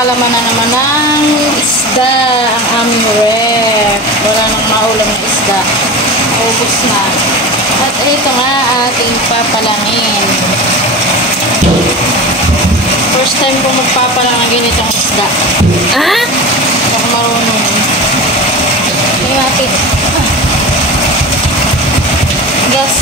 Nagkakalaman na naman ng isda ang aming ref. Wala nang maulam ng isda. Ubus na. At ito nga ating papalangin. First time ko magpapalang ng ganitong isda. Ah? Hindi ako marunong. Hindi natin. Gas.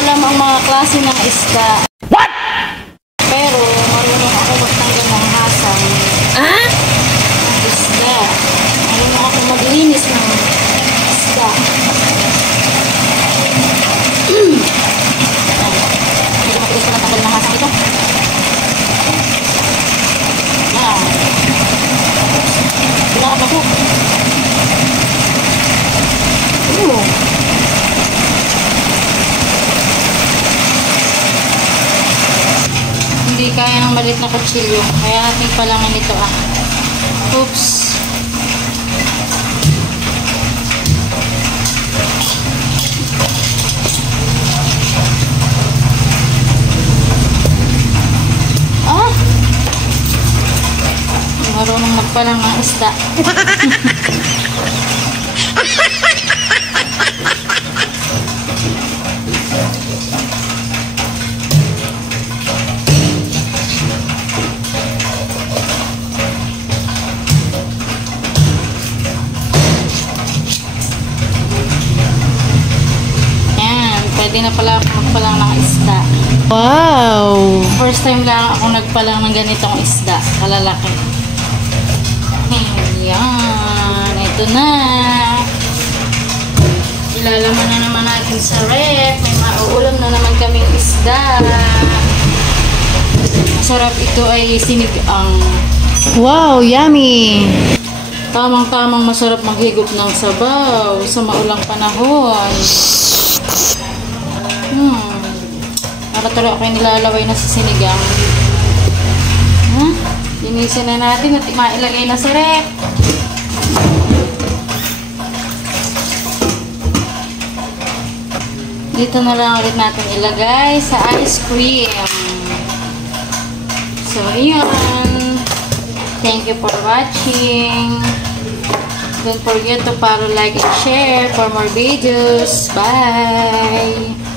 Alam ang mga klase ng isda. What? Pero marunong ako magtanggal ng hasang. Ah? Ng isda. Marunong ako maglinis ng isda. Hindi ko matigas ko natanggal ng hasang ito. Yan. Bilakap ako. Hindi kaya ng maliit na kutsilyo. Kaya ating palangin ito Oops. Marunong magpalang ng isda. Pwede na pala ako magpalang ng isda. Wow! First time lang ako nagpalang ng ganitong isda. Kalalaki. Ayan. Ito na. Ilalaman na naman natin sa ref. May mauulam na naman kaming isda. Masarap ito ay sinigang. Wow! Yummy! Tamang-tamang masarap maghigop ng sabaw sa maulang panahon. Para tuloy ako yung nilalaway na sa sinigang. Linisin na natin at mailagay na sa ref. Dito na lang ulit natin ilagay sa ice cream. So, yun. Thank you for watching. Don't forget to follow, like, and share for more videos. Bye!